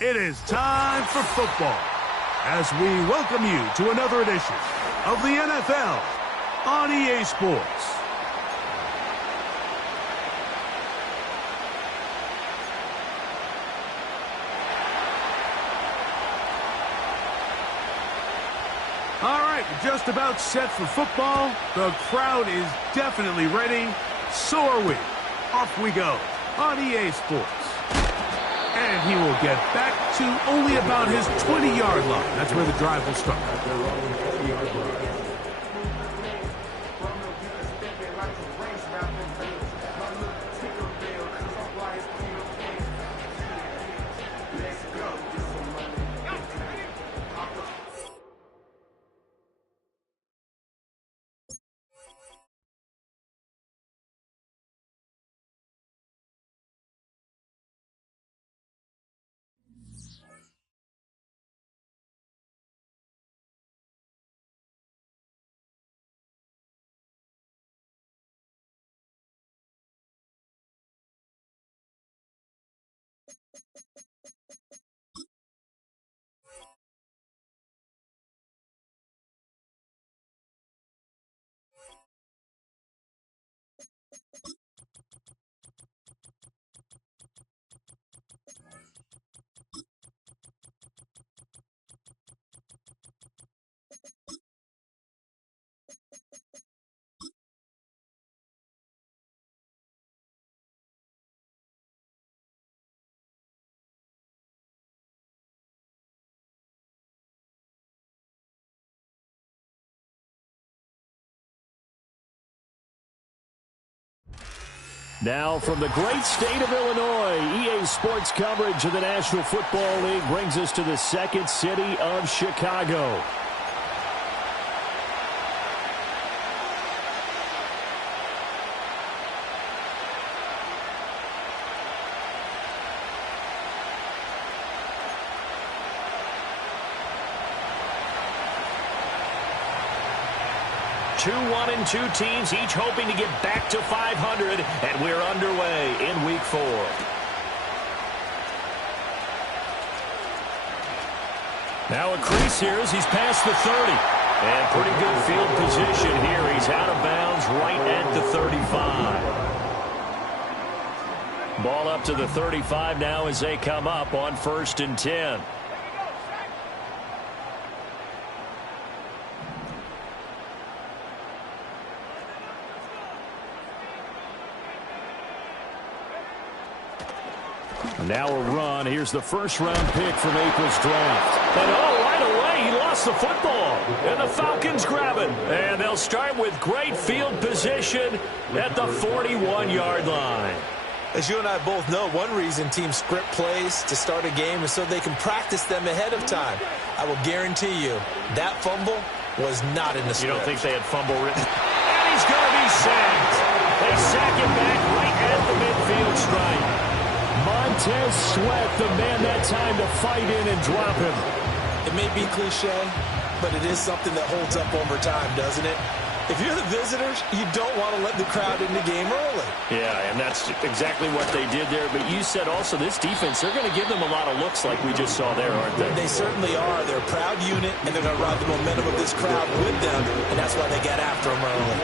It is time for football as we welcome you to another edition of the NFL on EA Sports. All right, we're just about set for football. The crowd is definitely ready. So are we. Off we go on EA Sports. And he will get back to only about his 20-yard line. That's where the drive will start. Now from the great state of Illinois, EA Sports coverage of the National Football League brings us to the second city of Chicago. Two 1-2 teams, each hoping to get back to 500, and we're underway in Week 4. Now a crease here as he's past the 30. And pretty good field position here. He's out of bounds right at the 35. Ball up to the 35 now as they come up on 1st and 10. Now a run. Here's the first-round pick from April's draft. And right away, he lost the football. And the Falcons grab it. And they'll start with great field position at the 41-yard line. As you and I both know, one reason teams script plays to start a game is so they can practice them ahead of time. I will guarantee you that fumble was not in the script. You don't think they had fumble written? And he's going to be sacked. They sack him back right at the midfield stripe. Montez Sweat, the man that time to fight in and drop him. It may be cliche, but it is something that holds up over time, doesn't it? If you're the visitors, you don't want to let the crowd in the game early. Yeah, and that's exactly what they did there. But you said also this defense, they're going to give them a lot of looks like we just saw there, aren't they? They certainly are. They're a proud unit, and they're going to ride the momentum of this crowd with them, and that's why they got after them early.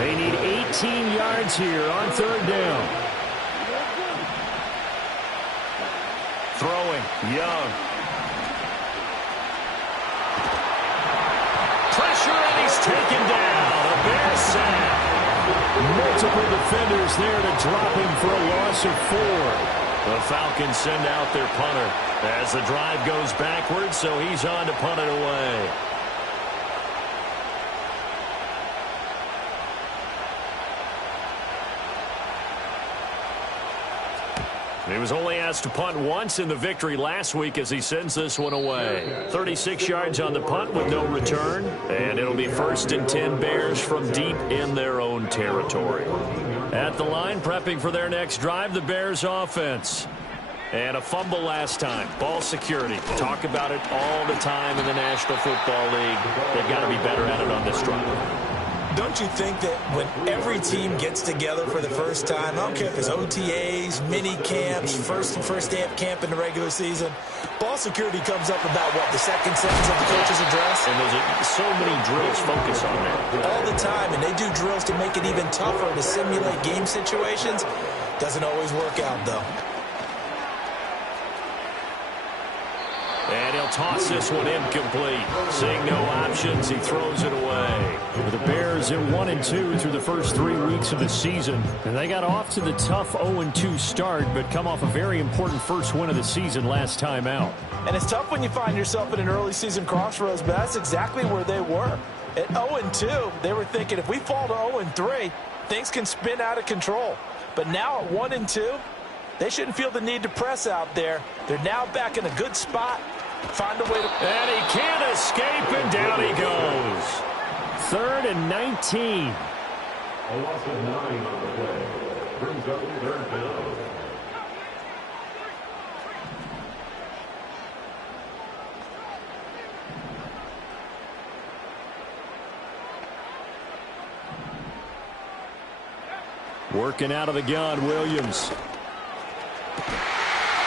They need 18 yards here on 3rd down. Throwing, Young. Pressure, and he's taken down. A Bear sack. Multiple defenders there to drop him for a loss of 4. The Falcons send out their punter as the drive goes backwards, so he's on to punt it away. He was only asked to punt once in the victory last week as he sends this one away. 36 yards on the punt with no return. And it'll be 1st and 10 Bears from deep in their own territory. At the line, prepping for their next drive, the Bears offense. And a fumble last time. Ball security. Talk about it all the time in the National Football League. They've got to be better at it on this drive. Don't you think that when every team gets together for the first time, I don't care if it's OTAs, mini camps, first day of camp in the regular season, ball security comes up about what, the second sentence of the coach's address? And there's so many drills focus on that. All the time, and they do drills to make it even tougher to simulate game situations. Doesn't always work out, though. And he'll toss this one incomplete. Seeing no options, he throws it away. The Bears at 1-2 through the first 3 weeks of the season. And they got off to the tough 0-2 start, but come off a very important first win of the season last time out. And it's tough when you find yourself in an early season crossroads, but that's exactly where they were. At 0-2, they were thinking if we fall to 0-3, things can spin out of control. But now at 1-2, they shouldn't feel the need to press out there. They're now back in a good spot. Find a way to... And he can't escape, and down he goes. 3rd and 19. A loss of 9 on the play. Brings up 3rd down. Working out of the gun, Williams.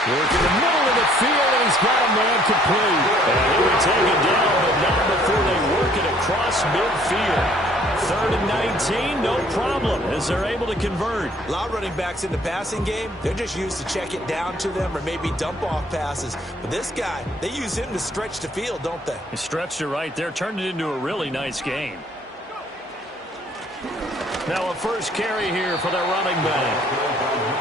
Working the middle of the field, and he's got a man complete. And he would take it down, but not before they work it across midfield. 3rd and 19, no problem, as they're able to convert. A lot of running backs in the passing game, they're just used to check it down to them or maybe dump off passes. But this guy, they use him to stretch the field, don't they? He stretched it right there, turned it into a really nice game. Now a first carry here for their running back.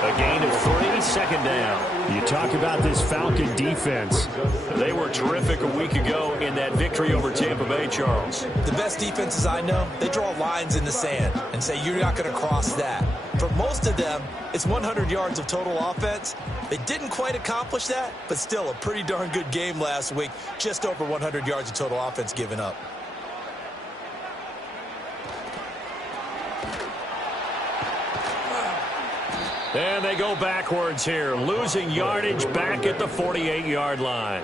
A gain of 3, 2nd down. You talk about this Falcon defense. They were terrific a week ago in that victory over Tampa Bay, Charles. The best defenses I know, they draw lines in the sand and say you're not going to cross that. For most of them, it's 100 yards of total offense. They didn't quite accomplish that, but still a pretty darn good game last week. Just over 100 yards of total offense given up. And they go backwards here, losing yardage back at the 48-yard line.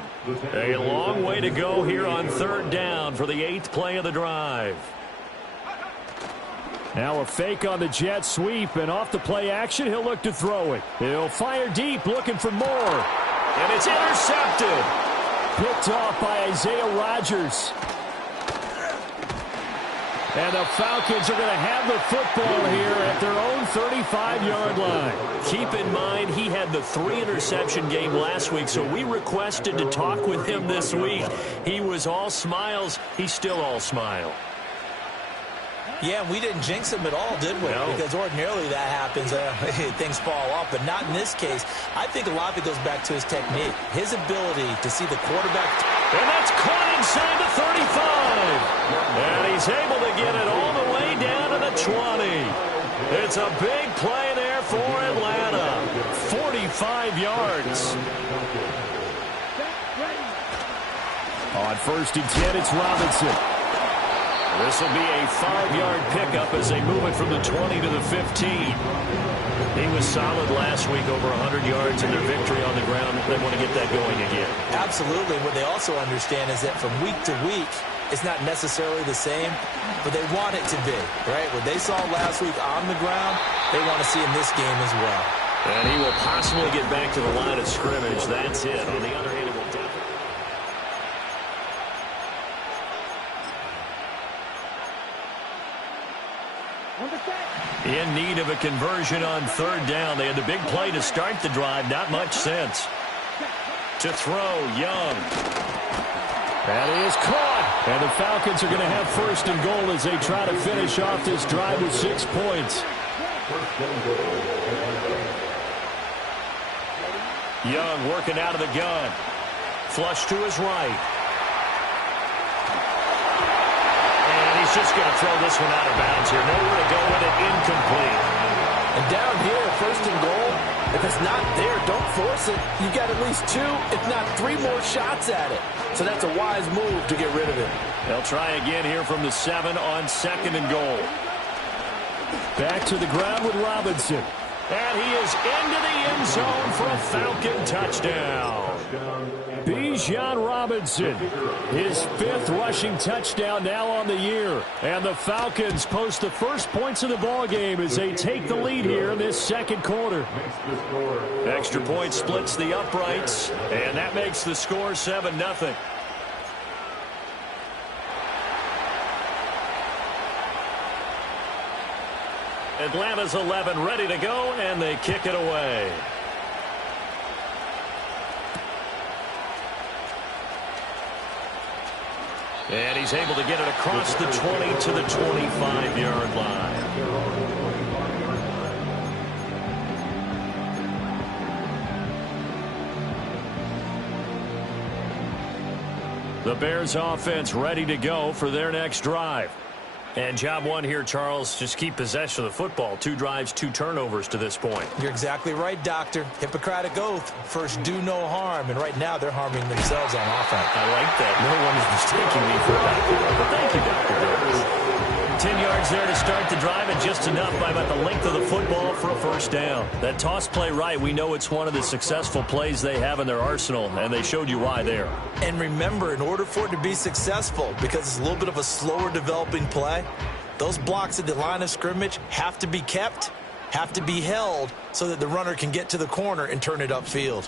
A long way to go here on 3rd down for the 8th play of the drive. Now a fake on the jet sweep, and off the play action, he'll look to throw it. He'll fire deep, looking for more. And it's intercepted. Picked off by Isaiah Rodgers. And the Falcons are going to have the football here at their own 35-yard line. Keep in mind, he had the 3-interception game last week, so we requested to talk with him this week. He was all smiles. He's still all smile. Yeah, we didn't jinx him at all, did we? No. Because ordinarily that happens. Things fall off, but not in this case. I think a lot of it goes back to his technique, his ability to see the quarterback. And that's caught inside the 35. And he's able to get it all the way down to the 20. It's a big play there for Atlanta. 45 yards. On 1st and 10, it's Robinson. This will be a 5-yard pickup as they move it from the 20 to the 15. He was solid last week, over 100 yards in their victory on the ground. They want to get that going again. Absolutely. What they also understand is that from week to week, it's not necessarily the same, but they want it to be, right? What they saw last week on the ground, they want to see in this game as well. And he will possibly get back to the line of scrimmage. That's it. On the other hand, it will definitely... In need of a conversion on 3rd down. They had the big play to start the drive. Not much sense. To throw, Young. That is caught. And the Falcons are going to have 1st and goal as they try to finish off this drive with 6 points. Young working out of the gun. Flush to his right. He's just going to throw this one out of bounds here. Nowhere to go with it. Incomplete. And down here, 1st and goal, if it's not there, don't force it. You've got at least 2, if not 3 more shots at it. So that's a wise move to get rid of it. They'll try again here from the 7 on 2nd and goal. Back to the ground with Robinson. And he is into the end zone for a Falcon touchdown. Bijan Robinson. His 5th rushing touchdown now on the year. And the Falcons post the first points of the ballgame as they take the lead here in this second quarter. Extra point splits the uprights, and that makes the score 7-0. Atlanta's 11 ready to go, and they kick it away. And he's able to get it across the 20 to the 25-yard line. The Bears offense ready to go for their next drive. And job one here, Charles, just keep possession of the football. 2 drives, 2 turnovers to this point. You're exactly right, Doctor. Hippocratic oath. First, do no harm. And right now, they're harming themselves on offense. I like that. No one is mistaking me for a doctor. But thank you, Dr. Davis. 10 yards there to start the drive, and just enough by about the length of the football for a first down. That toss play right, we know it's one of the successful plays they have in their arsenal, and they showed you why there. And remember, in order for it to be successful, because it's a little bit of a slower developing play, those blocks at the line of scrimmage have to be kept, have to be held, so that the runner can get to the corner and turn it upfield.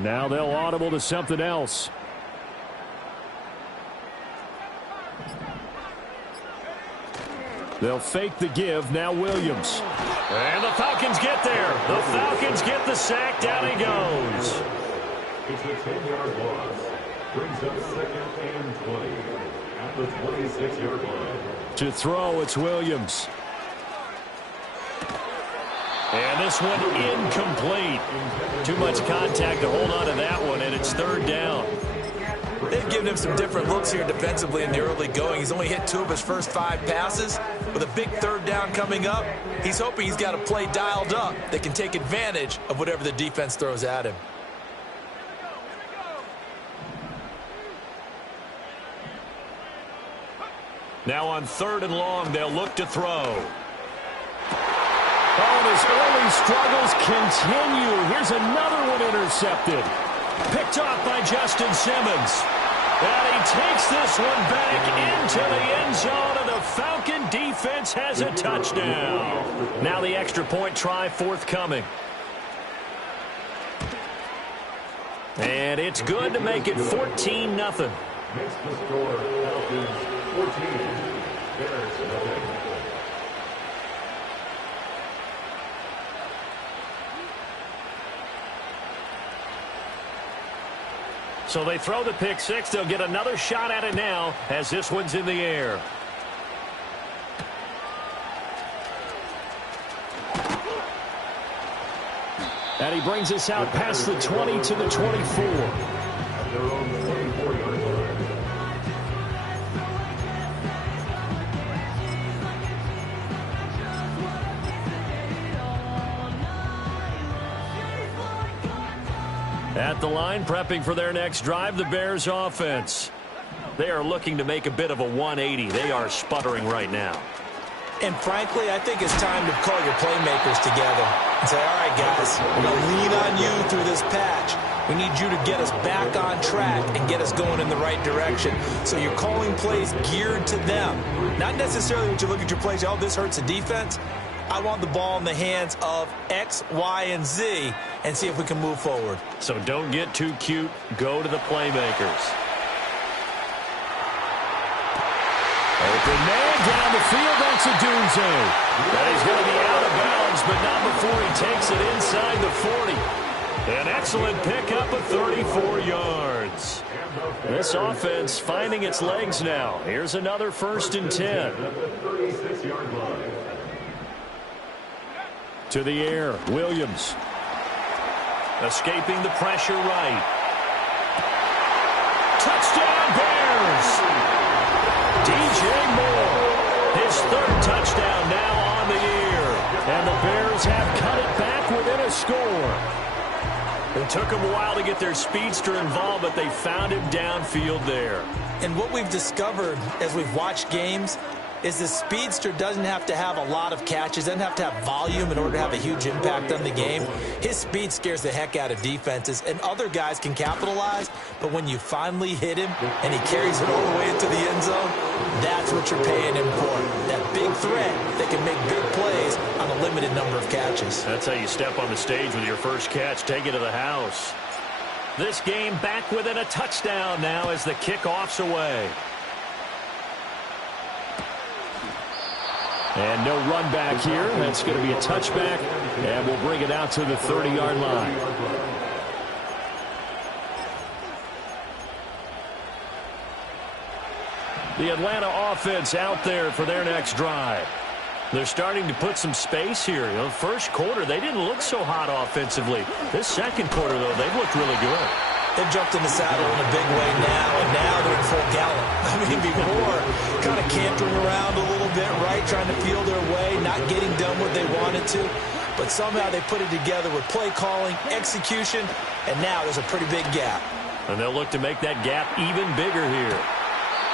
Now they'll audible to something else. They'll fake the give. Now Williams. And the Falcons get there. The Falcons get the sack. Down he goes. It's a 10-yard loss. Brings up 2nd and 20 at the 26-yard line. To throw, it's Williams. And this one incomplete. Too much contact to hold on to that one, and it's 3rd down. They've given him some different looks here defensively in the early going. He's only hit 2 of his first 5 passes. With a big 3rd down coming up, he's hoping he's got a play dialed up that can take advantage of whatever the defense throws at him. Now on 3rd and long, they'll look to throw. Oh, and his early struggles continue. Here's another one intercepted. Picked off by Justin Simmons. And he takes this one back into the end zone, and the Falcon defense has a touchdown. Now the extra point try forthcoming. And it's good to make it 14-0. Makes the score Falcons 14, Bears nothing. So they throw the pick 6. They'll get another shot at it now as this one's in the air. And he brings us out past the 20 to the 24. At their own 24-yard line. At the line, prepping for their next drive, the Bears offense. They are looking to make a bit of a 180. They are sputtering right now. And frankly, I think it's time to call your playmakers together and say, all right, guys, we're going to lean on you through this patch. We need you to get us back on track and get us going in the right direction. So you're calling plays geared to them. Not necessarily when you look at your plays, oh, this hurts the defense. I want the ball in the hands of X, Y, and Z and see if we can move forward. So don't get too cute. Go to the playmakers. Open man down the field. That's a Dunze. And he's going to be out of bounds, but not before he takes it inside the 40. An excellent pickup of 34 yards. This offense finding its legs now. Here's another 1st and 10. To the air, Williams. Escaping the pressure right. Touchdown Bears! DJ Moore, his 3rd touchdown now on the year. And the Bears have cut it back within a score. It took them a while to get their speedster involved, but they found him downfield there. And what we've discovered as we've watched games, is the speedster doesn't have to have a lot of catches, doesn't have to have volume in order to have a huge impact on the game. His speed scares the heck out of defenses, and other guys can capitalize, but when you finally hit him and he carries it all the way into the end zone, that's what you're paying him for. That big threat that can make big plays on a limited number of catches. That's how you step on the stage with your first catch. Take it to the house. This game back within a touchdown now as the kickoff's away. And no run back here. That's going to be a touchback, and we'll bring it out to the 30-yard line. The Atlanta offense out there for their next drive. They're starting to put some space here. You know, first quarter, they didn't look so hot offensively. This second quarter, though, they've looked really good. They've jumped in the saddle in a big way now, and now they're in full gallop. I mean, before, kind of cantering around a little bit, right, trying to feel their way, not getting done what they wanted to. But somehow they put it together with play calling, execution, and now there's a pretty big gap. And they'll look to make that gap even bigger here.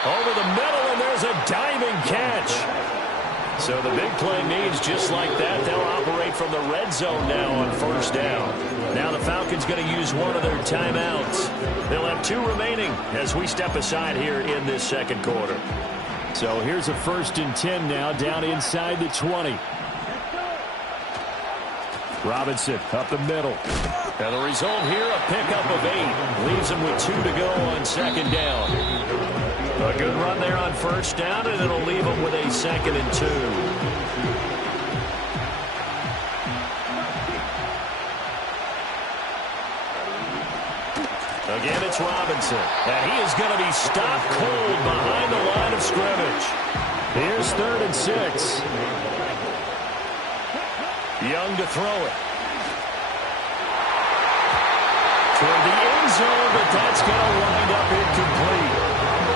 Over the middle, and there's a diving catch. So the big play means just like that, they'll operate from the red zone now on first down. Now the Falcons going to use one of their timeouts. They'll have 2 remaining as we step aside here in this second quarter. So here's a 1st and 10 now, down inside the 20. Robinson up the middle. And the result here, a pickup of 8. Leaves him with 2 to go on second down. A good run there on first down, and it'll leave him with a 2nd and 2. Again, it's Robinson. And he is going to be stopped cold behind the line of scrimmage. Here's 3rd and 6. Young to throw it. Toward the end zone, but that's going to wind up incomplete.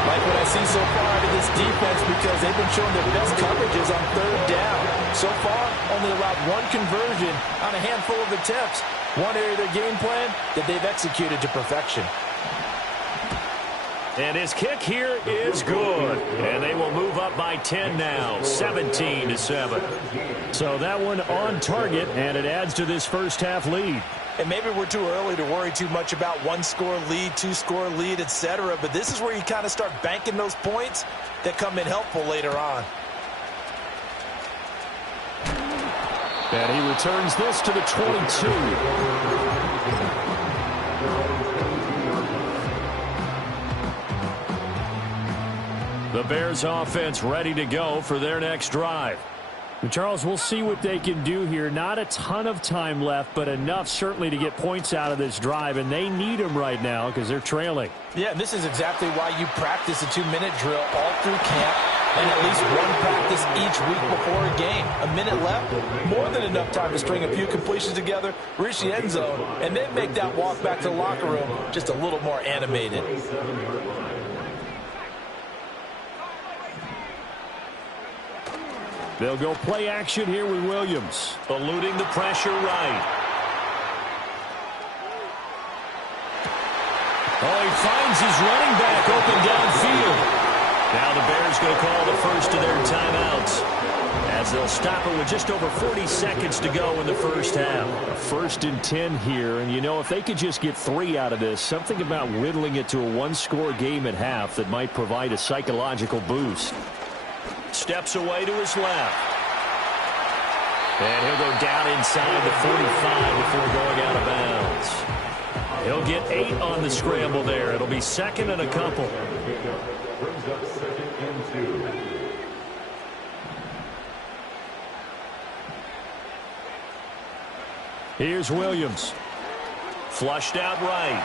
Like what I see so far out of this defense, because they've been showing their best coverages on 3rd down. So far, only allowed 1 conversion on a handful of attempts. One area of their game plan that they've executed to perfection. And his kick here is good. And they will move up by 10 now, 17-7. So that one on target, and it adds to this first half lead. And maybe we're too early to worry too much about 1-score lead, 2-score lead, etc. But this is where you kind of start banking those points that come in helpful later on. And he returns this to the 22. The Bears offense ready to go for their next drive. And Charles, we'll see what they can do here. Not a ton of time left, but enough certainly to get points out of this drive, and they need them right now because they're trailing. Yeah, and this is exactly why you practice a 2-minute drill all through camp and at least one practice each week before a game. A minute left, more than enough time to string a few completions together, reach the end zone, and then make that walk back to the locker room just a little more animated. They'll go play action here with Williams. Eluding the pressure right. Oh, he finds his running back open downfield. Now the Bears going to call the first of their timeouts, as they'll stop it with just over 40 seconds to go in the first half. 1st and 10 here, and you know, if they could just get 3 out of this, something about whittling it to a 1-score game at half that might provide a psychological boost. Steps away to his left. And he'll go down inside the 45 before going out of bounds. He'll get 8 on the scramble there. It'll be 2nd and a couple. Brings up 2nd and 2. Here's Williams. Flushed out right.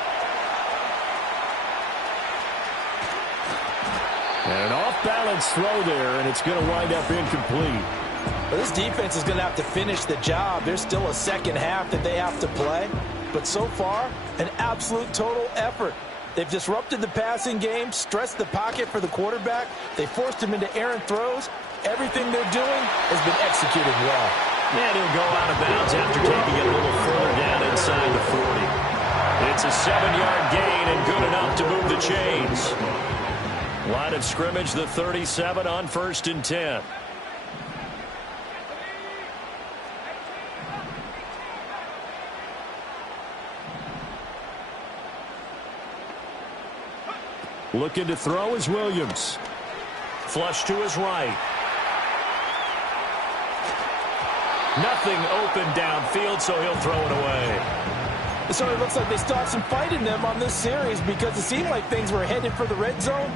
And an off-balance throw there, and it's going to wind up incomplete. Well, this defense is going to have to finish the job. There's still a second half that they have to play. But so far, an absolute total effort. They've disrupted the passing game, stressed the pocket for the quarterback. They forced him into errant throws. Everything they're doing has been executed well. And he'll go out of bounds after taking it a little further down inside the 40. It's a 7-yard gain and good enough to move the chains. Line of scrimmage, the 37 on 1st and 10. Looking to throw is Williams. Flush to his right. Nothing open downfield, so he'll throw it away. So it looks like they still have some fight in them on this series because it seemed like things were headed for the red zone.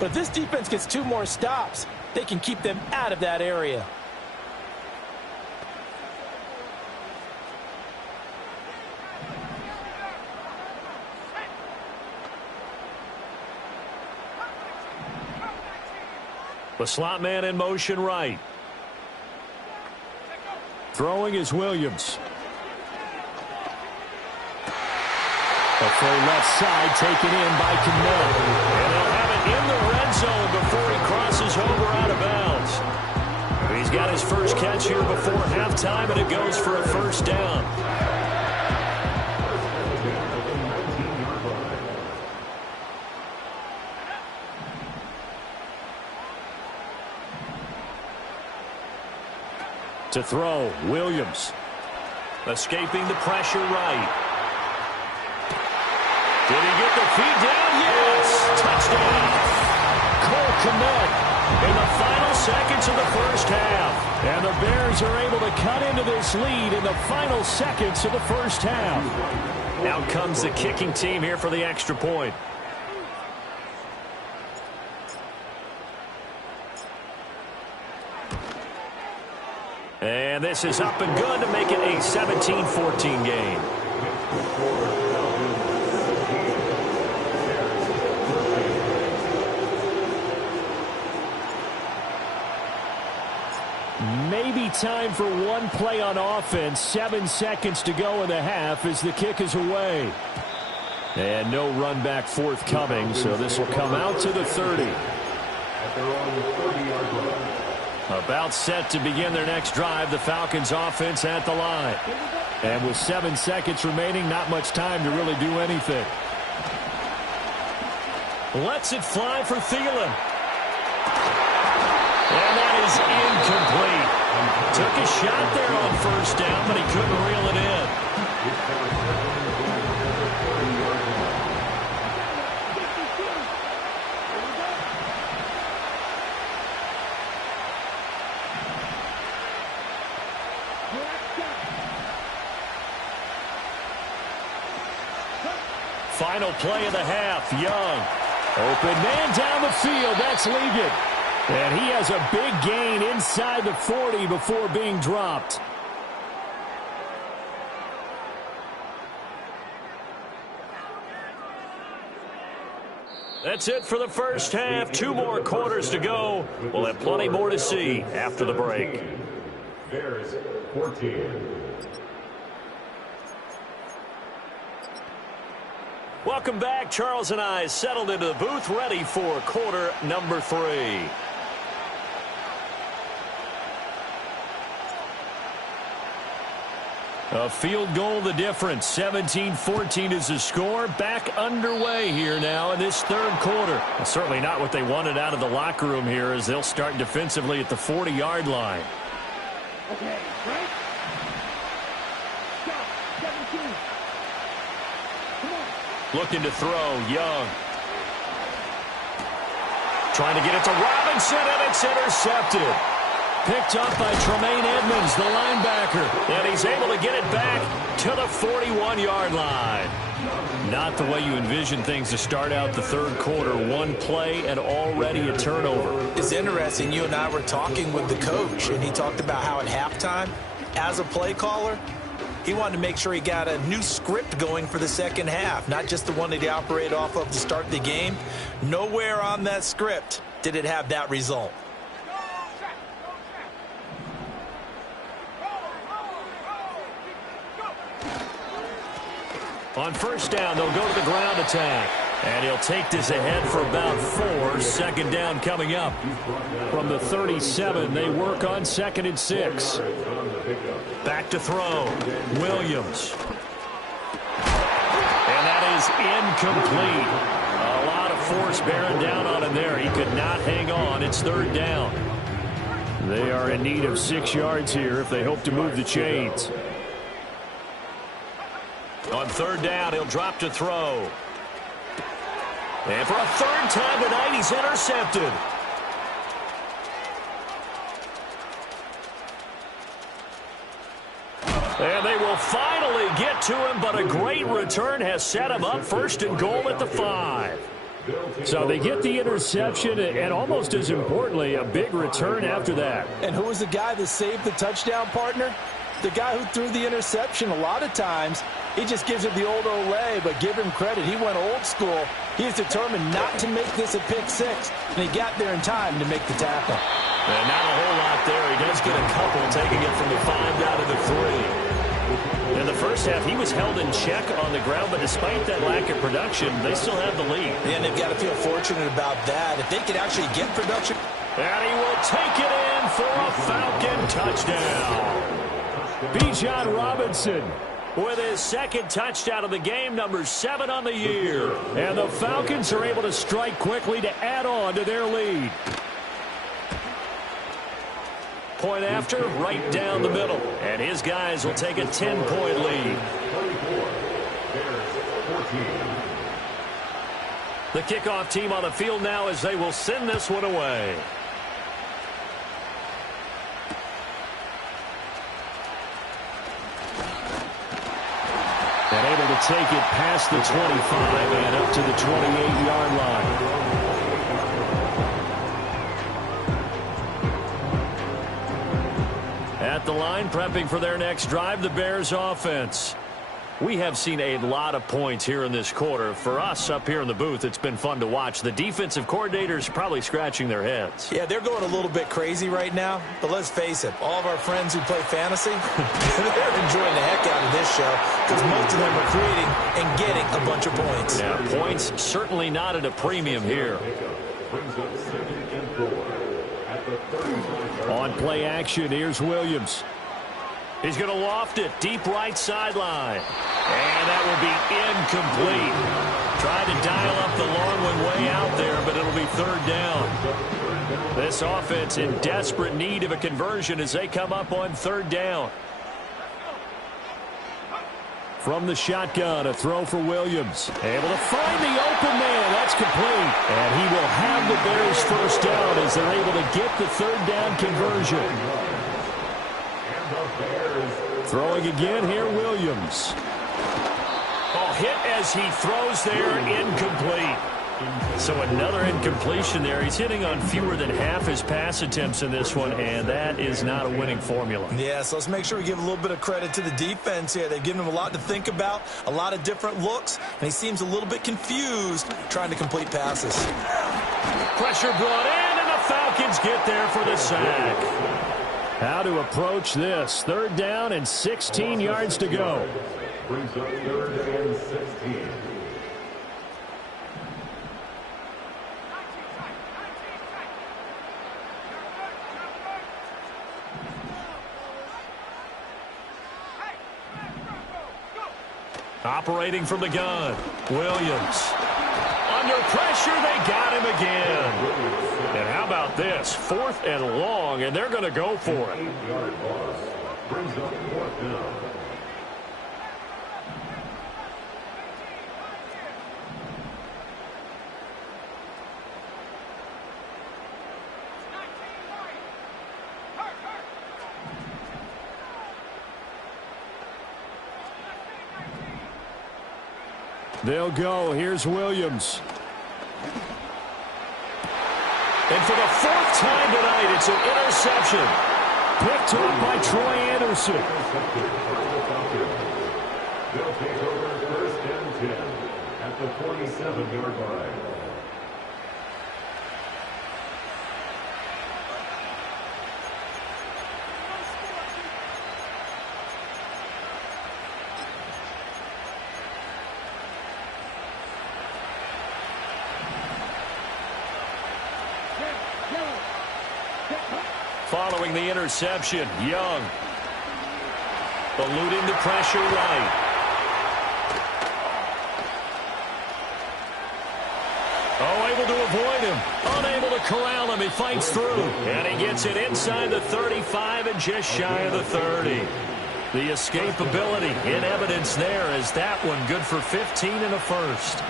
But if this defense gets 2 more stops, they can keep them out of that area. The slot man in motion right. Throwing is Williams. A full left side taken in by Cannell. And they'll have it in the red zone before he crosses over out of bounds. He's got his first catch here before halftime, and it goes for a 1st down. To throw, Williams. Escaping the pressure right. Did he get the feet down? Yes! Touchdown! Cole Kmet In the final seconds of the first half. And the Bears are able to cut into this lead in the final seconds of the first half. Out comes the kicking team here for the extra point. And this is up and good to make it a 17-14 game. Maybe time for one play on offense. 7 seconds to go in the half as the kick is away. And no run back forthcoming, so this will come out to the 30. About set to begin their next drive, the Falcons offense at the line. And with 7 seconds remaining, not much time to really do anything. Lets it fly for Thielen. And that is incomplete. Took a shot there on 1st down, but he couldn't reel it in. Final play of the half, Young. Open man down the field, that's Ligon. And he has a big gain inside the 40 before being dropped. That's it for the first half. 2 more quarters to go. We'll have plenty more to see after the break. Bears 14. Welcome back. Charles and I settled into the booth, ready for quarter number 3. A field goal the difference. 17-14 is the score. Back underway here now in this 3rd quarter. And certainly not what they wanted out of the locker room here as they'll start defensively at the 40-yard line. Okay, right? Stop. 17. Come on. Looking to throw, Young. Trying to get it to Robinson, and it's intercepted. Picked up by Tremaine Edmonds, the linebacker. And he's able to get it back to the 41-yard line. Not the way you envision things to start out the 3rd quarter. 1 play and already a turnover. It's interesting. You and I were talking with the coach, and he talked about how at halftime, as a play caller, he wanted to make sure he got a new script going for the 2nd half, not just the one that he operated off of to start the game. Nowhere on that script did it have that result. On 1st down, they'll go to the ground attack. And he'll take this ahead for about 4. 2nd down coming up. From the 37, they work on 2nd and 6. Back to throw. Williams. And that is incomplete. A lot of force bearing down on him there. He could not hang on. It's third down. They are in need of 6 yards here if they hope to move the chains. On third down, he'll drop to throw. And for a third time tonight, he's intercepted. And they will finally get to him, but a great return has set him up first and goal at the 5. So they get the interception, and almost as importantly, a big return after that. And who was the guy that saved the touchdown, partner? The guy who threw the interception. A lot of times, he just gives it the old Olay, but give him credit. He went old school. He was determined not to make this a pick six, and he got there in time to make the tackle. And not a whole lot there. He does get a couple, taking it from the 5 down to the 3. In the first half, he was held in check on the ground, but despite that lack of production, they still have the lead. Yeah, and they've got to feel fortunate about that. If they could actually get production. And he will take it in for a Falcon touchdown. Bijan Robinson with his second touchdown of the game, number 7 on the year. And the Falcons are able to strike quickly to add on to their lead. Point after, right down the middle. And his guys will take a 10-point lead. The kickoff team on the field now as they will send this one away. And able to take it past the 25 and up to the 28-yard line. At the line, prepping for their next drive, the Bears offense. We have seen a lot of points here in this quarter. For us up here in the booth, it's been fun to watch. The defensive coordinators probably scratching their heads. Yeah, they're going a little bit crazy right now. But let's face it, all of our friends who play fantasy, they're enjoying the heck out of this show because most of them are creating and getting a bunch of points. Yeah, points certainly not at a premium here. On play action, here's Williams. He's going to loft it deep right sideline. And that will be incomplete. Tried to dial up the long one way out there, but it'll be third down. This offense in desperate need of a conversion as they come up on third down. From the shotgun, a throw for Williams. Able to find the open man. That's complete. And he will have the Bears first down as they're able to get the third down conversion. Throwing again here, Williams. Oh, hit as he throws there, incomplete. So another incompletion there. He's hitting on fewer than half his pass attempts in this one, and that is not a winning formula. Yeah, so let's make sure we give a little bit of credit to the defense here. They've given him a lot to think about, a lot of different looks, and he seems a little bit confused trying to complete passes. Pressure brought in, and the Falcons get there for the sack. How to approach this. Third down and 16 yards to go. Brings up third and 16. Operating from the gun, Williams. Under pressure, they got him again. And how about this? 4th and long, and they're going to go for it. 8-yard loss. Brings up 4th down. They'll go. Here's Williams. And for the 4th time tonight, it's an interception. Picked up by Troy Anderson. They'll take over first and 10 at the 47-yard line. Following the interception, Young. Eluding the pressure right. Oh, able to avoid him. Unable to corral him. He fights through. And he gets it inside the 35 and just shy of the 30. The escapability in evidence there as that one good for 15 and a first.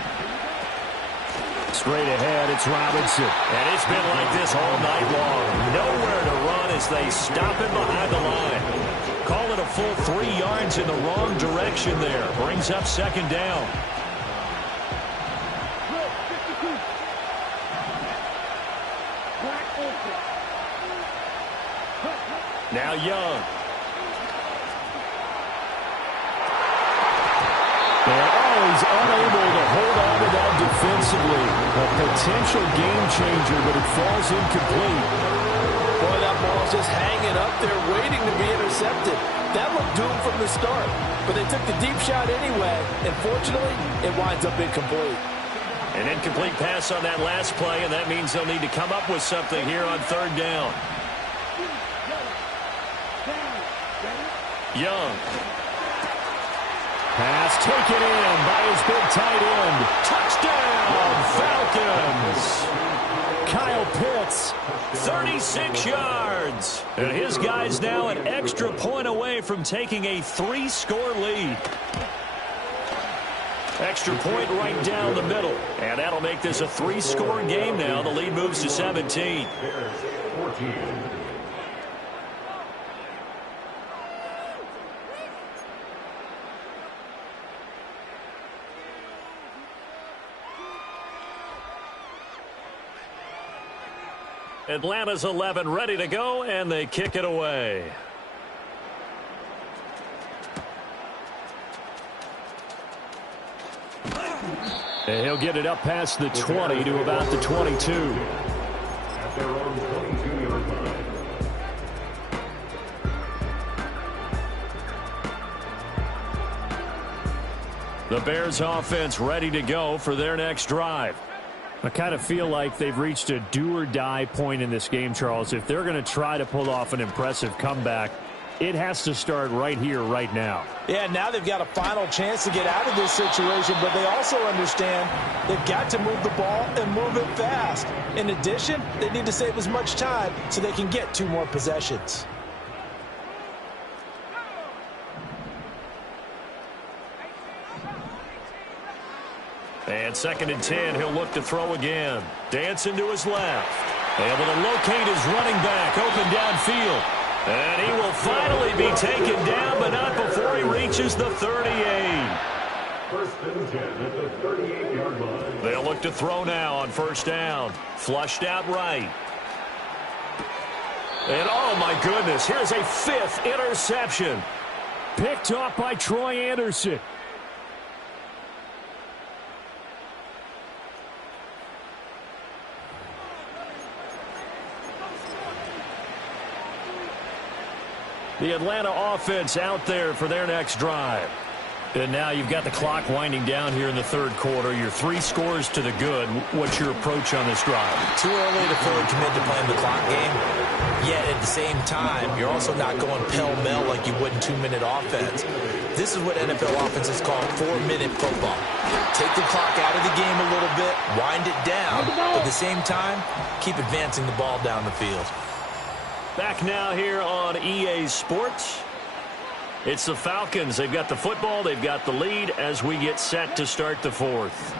Straight ahead, it's Robinson. And it's been like this all night long. Nowhere to run as they stop him behind the line. Call it a full 3 yards in the wrong direction there. Brings up second down. Now Young. He's unable to hold on to that defensively. A potential game changer, but it falls incomplete. Boy, that ball's just hanging up there waiting to be intercepted. That looked doomed from the start, but they took the deep shot anyway, and fortunately, it winds up incomplete. An incomplete pass on that last play, and that means they'll need to come up with something here on third down. Young. Pass taken in by his big tight end. Touchdown, Falcons. Kyle Pitts. 36 yards. And his guy's now an extra point away from taking a 3-score lead. Extra point right down the middle. And that'll make this a 3-score game now. The lead moves to 17. Atlanta's 11 ready to go, and they kick it away. And he'll get it up past the 20 to about the 22. At their own 22-yard line. The Bears offense ready to go for their next drive. I kind of feel like they've reached a do-or-die point in this game, Charles. If they're going to try to pull off an impressive comeback, it has to start right here, right now. Yeah, now they've got a final chance to get out of this situation, but they also understand they've got to move the ball and move it fast. In addition, they need to save as much time so they can get 2 more possessions. And 2nd and 10, he'll look to throw again. Dancing to his left. Able to locate his running back open downfield. And he will finally be taken down, but not before he reaches the 38. First and 10 at the 38-yard line. They'll look to throw now on first down. Flushed out right. And oh my goodness, here's a 5th interception. Picked off by Troy Anderson. The Atlanta offense out there for their next drive. And now you've got the clock winding down here in the 3rd quarter. Your 3 scores to the good. What's your approach on this drive? Too early to fully commit to playing the clock game. Yet at the same time, you're also not going pell-mell like you would in 2-minute offense. This is what NFL offenses call 4-minute football. Take the clock out of the game a little bit, wind it down, but at the same time, keep advancing the ball down the field. Back now here on EA Sports. It's the Falcons. They've got the football. They've got the lead as we get set to start the 4th.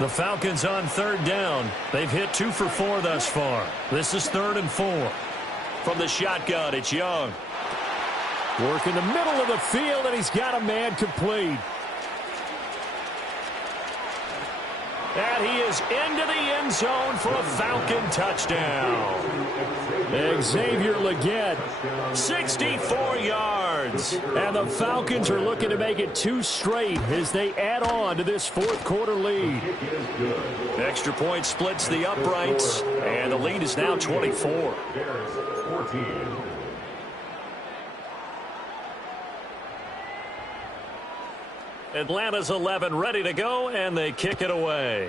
The Falcons on 3rd down. They've hit 2 for 4 thus far. This is 3rd and 4. From the shotgun, it's Young. Work in the middle of the field, and he's got a man complete. And he is into the end zone for a Falcon touchdown. Xavier Legette. 64 yards. And the Falcons are looking to make it 2 straight as they add on to this 4th quarter lead. Extra point splits the uprights, and the lead is now 24. Atlanta's 11 ready to go, and they kick it away.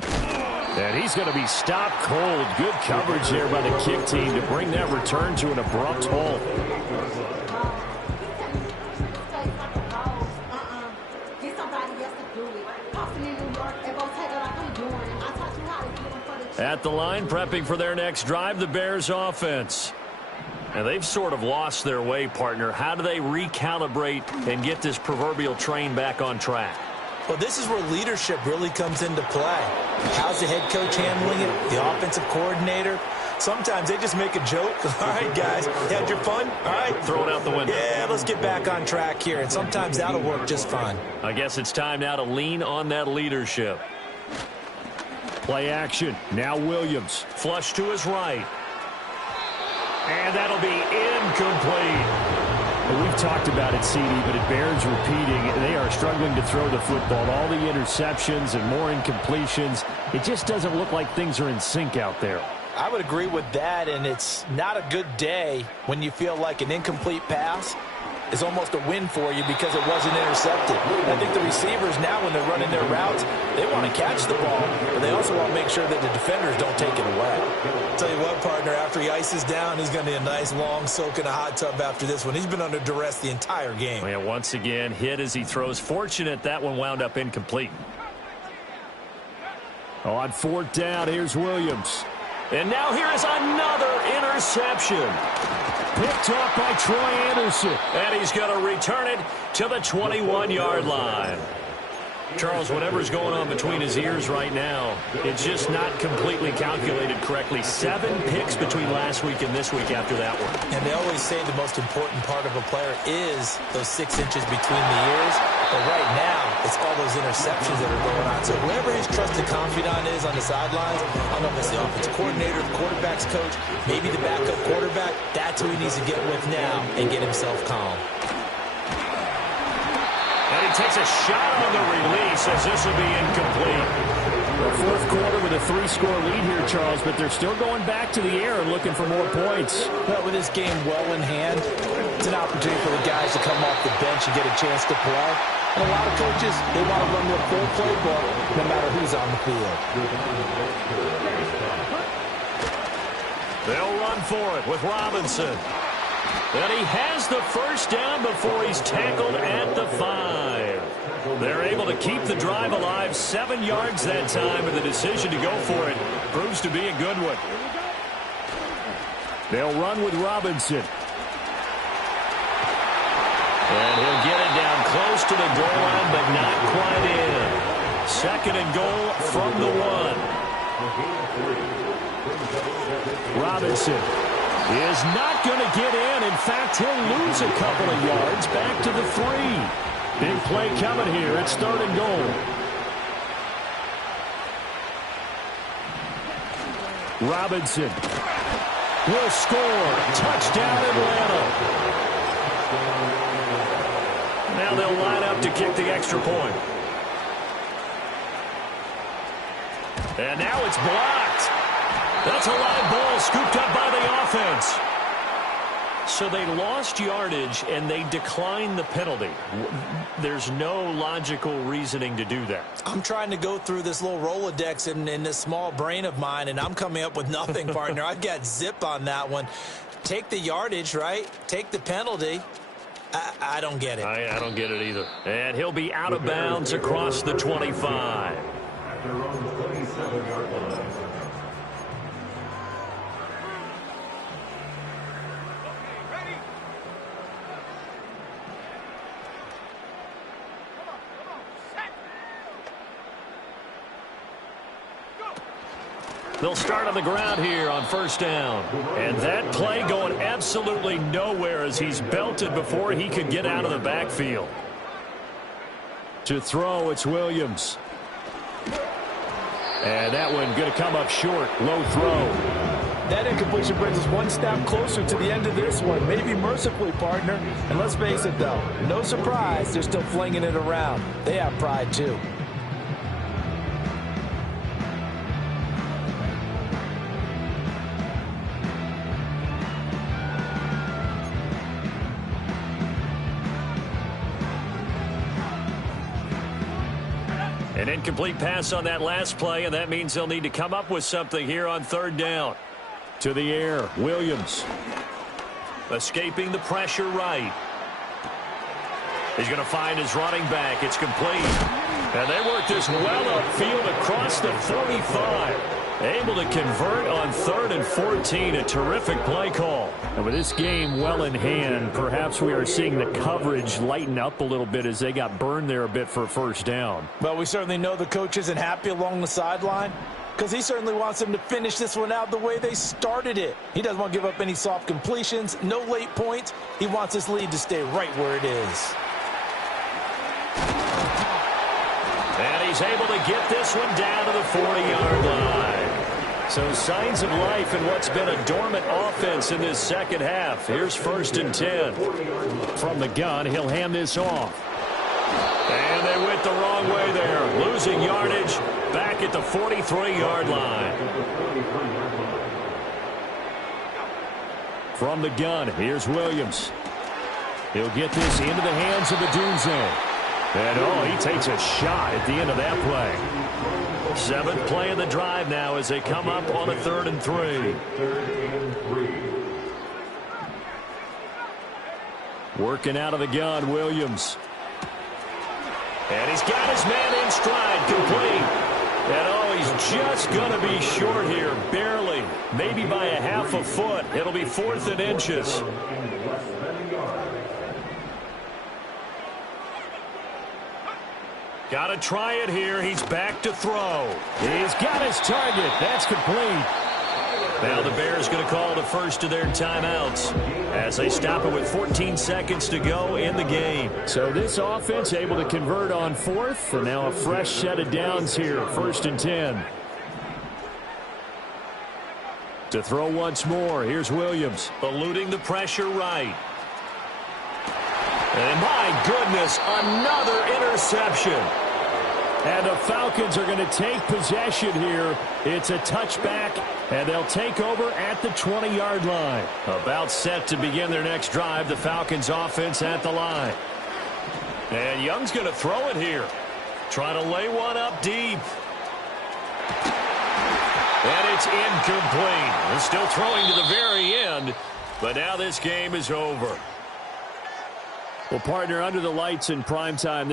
And he's going to be stopped cold. Good coverage there by the kick team to bring that return to an abrupt halt. At the line, prepping for their next drive, the Bears offense. And they've sort of lost their way, partner. How do they recalibrate and get this proverbial train back on track? Well, this is where leadership really comes into play. How's the head coach handling it? The offensive coordinator? Sometimes they just make a joke. All right, guys, you had your fun? All right. Throw it out the window. Yeah, let's get back on track here. And sometimes that'll work just fine. I guess it's time now to lean on that leadership. Play action. Now Williams. Flush to his right. And that'll be incomplete. Well, we've talked about it, CD, but it bears repeating. They are struggling to throw the football. All the interceptions and more incompletions. It just doesn't look like things are in sync out there. I would agree with that, and it's not a good day when you feel like an incomplete pass is almost a win for you because it wasn't intercepted. I think the receivers now, when they're running their routes, they want to catch the ball, but they also want to make sure that the defenders don't take it away. Tell you what, partner, after he ices down, he's going to need a nice long soak in a hot tub after this one. He's been under duress the entire game. And once again, hit as he throws. Fortunate that one wound up incomplete. On fourth down, here's Williams. And now here is another interception. Picked up by Troy Anderson. And he's going to return it to the 21-yard line. Charles, whatever's going on between his ears right now, it's just not completely calculated correctly. 7 picks between last week and this week after that one. And they always say the most important part of a player is those 6 inches between the ears. But right now, it's all those interceptions that are going on. So whoever his trusted confidant is on the sidelines, I don't know if it's the offensive coordinator, the quarterback's coach, maybe the backup quarterback, that's who he needs to get with now and get himself calm. And he takes a shot on the release as this will be incomplete. The fourth quarter with a 3-score lead here, Charles, but they're still going back to the air and looking for more points. Well, with this game well in hand, it's an opportunity for the guys to come off the bench and get a chance to play. And a lot of coaches, they want to run their full playbook no matter who's on the field. They'll run for it with Robinson. And he has the first down before he's tackled at the 5. They're able to keep the drive alive, 7 yards that time, and the decision to go for it proves to be a good one. They'll run with Robinson. And he'll get it down close to the goal line, but not quite in. 2nd and goal from the 1. Robinson is not going to get in. In fact, he'll lose a couple of yards back to the 3. Big play coming here. It's 3rd and goal. Robinson will score. Touchdown, Atlanta. Now they'll line up to kick the extra point. And now it's blocked. That's a live ball scooped up by the offense. So they lost yardage, and they declined the penalty. There's no logical reasoning to do that. I'm trying to go through this little Rolodex in this small brain of mine, and I'm coming up with nothing, partner. I've got zip on that one. Take the yardage, right? Take the penalty. I don't get it. I don't get it either. And he'll be out of bounds across the 25. At their own 27-yard line. They'll start on the ground here on 1st down. And that play going absolutely nowhere as he's belted before he could get out of the backfield. To throw, it's Williams. And that one going to come up short. Low throw. That incompletion brings us one step closer to the end of this one. Maybe mercifully, partner. And let's face it, though, no surprise, they're still flinging it around. They have pride, too. An incomplete pass on that last play, and that means they'll need to come up with something here on 3rd down. To the air, Williams. Escaping the pressure right. He's going to find his running back. It's complete. And they work this well upfield across the 45. Able to convert on 3rd and 14. A terrific play call. And with this game well in hand, perhaps we are seeing the coverage lighten up a little bit as they got burned there a bit for a first down. Well, we certainly know the coach isn't happy along the sideline because he certainly wants them to finish this one out the way they started it. He doesn't want to give up any soft completions, no late points. He wants this lead to stay right where it is. And he's able to get this one down to the 40-yard line. So signs of life in what's been a dormant offense in this second half. Here's 1st and 10. From the gun, he'll hand this off. And they went the wrong way there. Losing yardage back at the 43-yard line. From the gun, here's Williams. He'll get this into the hands of Adunze. And, he takes a shot at the end of that play. 7th play of the drive now as they come up on a 3rd and 3. Working out of the gun, Williams. And he's got his man in stride, complete. And, he's just going to be short here, barely. Maybe by a half a foot. It'll be 4th and inches. Got to try it here. He's back to throw. He's got his target. That's complete. Now the Bears going to call the first of their timeouts as they stop it with 14 seconds to go in the game. So this offense able to convert on 4th, and now a fresh set of downs here, 1st and 10. To throw once more, here's Williams. Eluding the pressure right. And my goodness, another interception. And the Falcons are going to take possession here. It's a touchback, and they'll take over at the 20-yard line. About set to begin their next drive, the Falcons offense at the line. And Young's going to throw it here. Trying to lay one up deep. And it's incomplete. They're still throwing to the very end, but now this game is over. Well, partner, under the lights in primetime